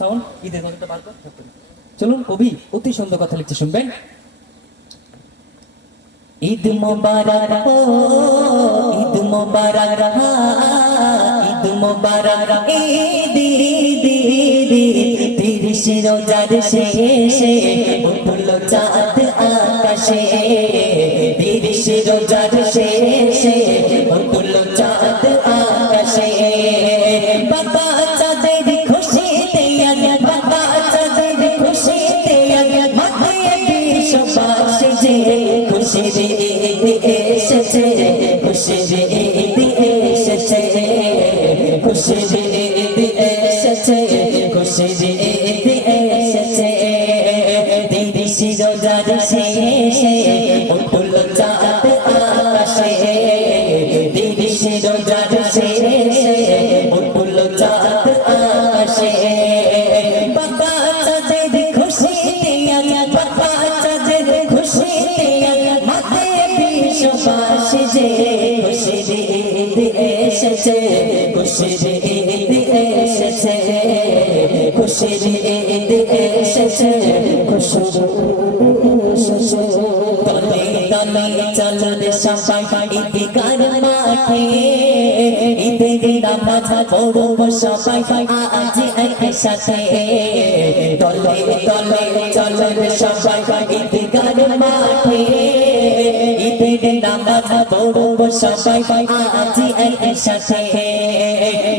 Sound ঈদের কথাটা বার কর। চলুন, কবি অতি সুন্দর কথা লিখতে শুনবেন। ঈদ মোবারক হো, ঈদ মোবারক, ঈদ মোবারক, ঈদ ঈদ ঈদ। 30 রোজার শেষে উঠলো চাঁদ আকাশে, 30 রোজার শেষে উঠলো চাঁদ আকাশে। বাবা চাঁদের খুশিতে আজ, বাবা চাঁদের খুশিতে আজ মাথায় বিশ্ববাসী যে খুশির ঈদ এসেছে, খুশির ঈদ এসেছে, খুশির ঈদ এসেছে, খুশির ঈদ এসেছে। 30 রোজার শেষে উঠলো চাঁদ আকাশে, 30 রোজার শেষে উঠলো চাঁদ আকাশে। বাবা চাঁদের খুশিতে আজ, বাবা চাঁদের খুশিতে আজ মাথায় বিশ্ববাসী যে খুশির ঈদ এসেছে, খুশির ঈদ এসেছে, খুশির ঈদ এসেছে, খুশির ঈদ এসেছে। তলে তলে চলন সবাই ঈদগার মাঠে, ঈদের নামাজ পড়ব সবাই আজ একসাথে। তলে তলে চলন সবাই ঈদগার মাঠে, ঈদের নামাজ পড়ব সবাই আজ একসাথে।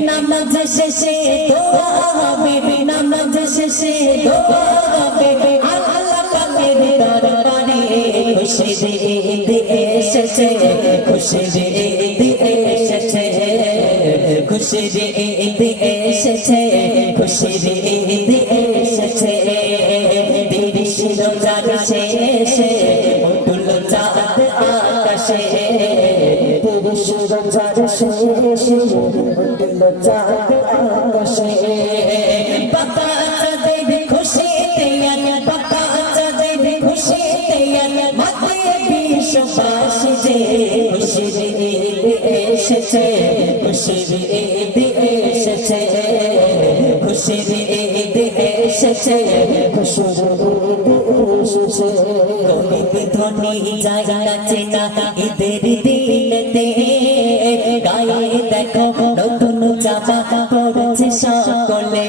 নামাজ শেষে দোয়া হবে, নামাজ শেষে দোয়া হবে আল্লাহ পাকের দরবারে। খুশির ঈদ এসেছে, খুশির ঈদ এসেছে, খুশির ঈদ এসেছে, খুশির ঈদ এসেছে। 30 রোজার শেষে উঠলো চাঁদ আকাশে, 30 রোজার শেষে উঠলো চাঁদ আকাশে। বাবা চাঁদের খুশিতে আজ, বাবা চাঁদের খুশিতে আজ মাথায় বিশ্ববাসী যে খুশির ঈদ এসেছে, খুশির ঈদ এসেছে, খুশির ঈদ এসেছে, খুশির ঈদ এসেছে। গরিব ধনী যায় নাচে না ঈদের দিনেতে, গায়ে দেখো নতুন জামা পড়ছে সকলে।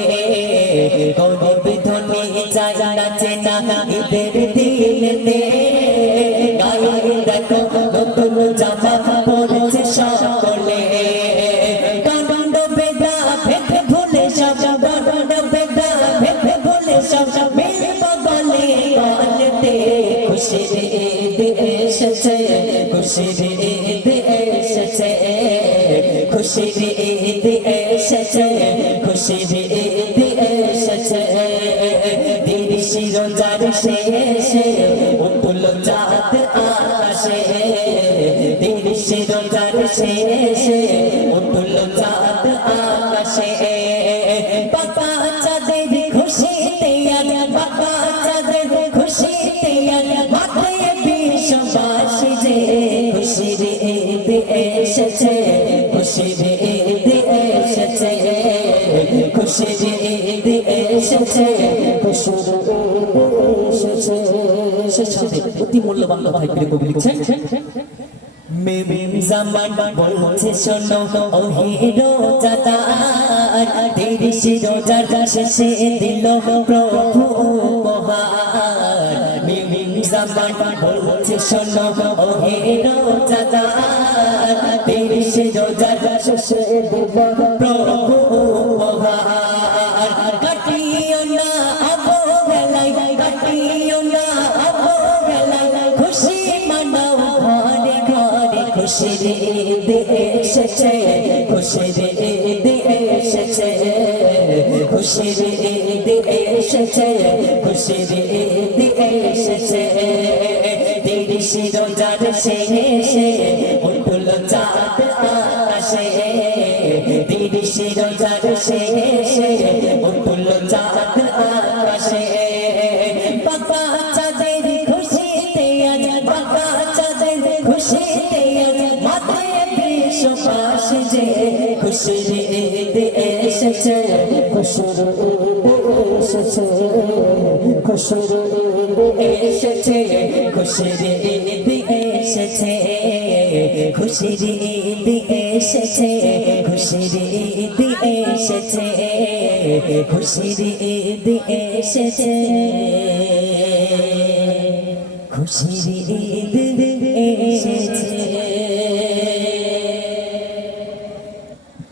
গরিব ধনী যায় নাচে না ঈদের দিনেতে, গায়ে দেখো নতুন জামা পড়ছে সকলে। কাণ্ড বেদা ভেবে ভুলে সব, কাণ্ড বেদা ভেবে ভুলে সব মিলব গলে গলেতে। খুশির ঈদ এসেছে, খুশির ঈদ এসেছে, খুশির ঈদ এসেছে, খুশির ঈদ এসেছে। 30 রোজার শেষে উঠলো চাঁদ আকাশে, 30 রোজার শেষে উঠলো চাঁদ আকাশে। বাবা চাঁদের খুশিতে আজ, বাবা চাঁদের খুশিতে আজ মাথায় বিশ্ববাসী যে খুশির ঈদ এসেছে, খুশির ঈদ এসেছে, খুশির ঈদ এসেছে, খুশির ঈদ এসেছে। অতি মূল্যবান ভাই প্রিয় কবি লিখছেন। মেমিন জামান বলছে শোনো ও হিরো জাদার, 30 রোজার শেষে দিল প্রভু উপহার। মেমিন জামান বলছে শোনো ও হিরো জাদার, 30 রোজার শেষে দিল প্রভু উপহার। কাটিও না অবহেলায়, কাটিও না অবহেলায়, খুশি মানাও ঘরে ঘরে। খুশির ঈদ এসেছে, খুশির ঈদ এসেছে, খুশির ঈদ এসেছে, খুশির ঈদ এসেছে। 30 রোজার শেষে উঠলো চাঁদ আকাশে, 30 রোজার শেষে উঠলো চাঁদ আকাশে। বাবা চাঁদের খুশিতে আজ, বাবা চাঁদের খুশিতে আজ মাথায় বিশ্ববাসী যে খুশির ঈদ এসেছে, খুশির ঈদ এসেছে খুশির ঈদ এসেছে খুশির ঈদ এসেছে খুশির ঈদ এসেছে খুশির ঈদ এসেছে খুশির ঈদ এসেছে খুশির ঈদ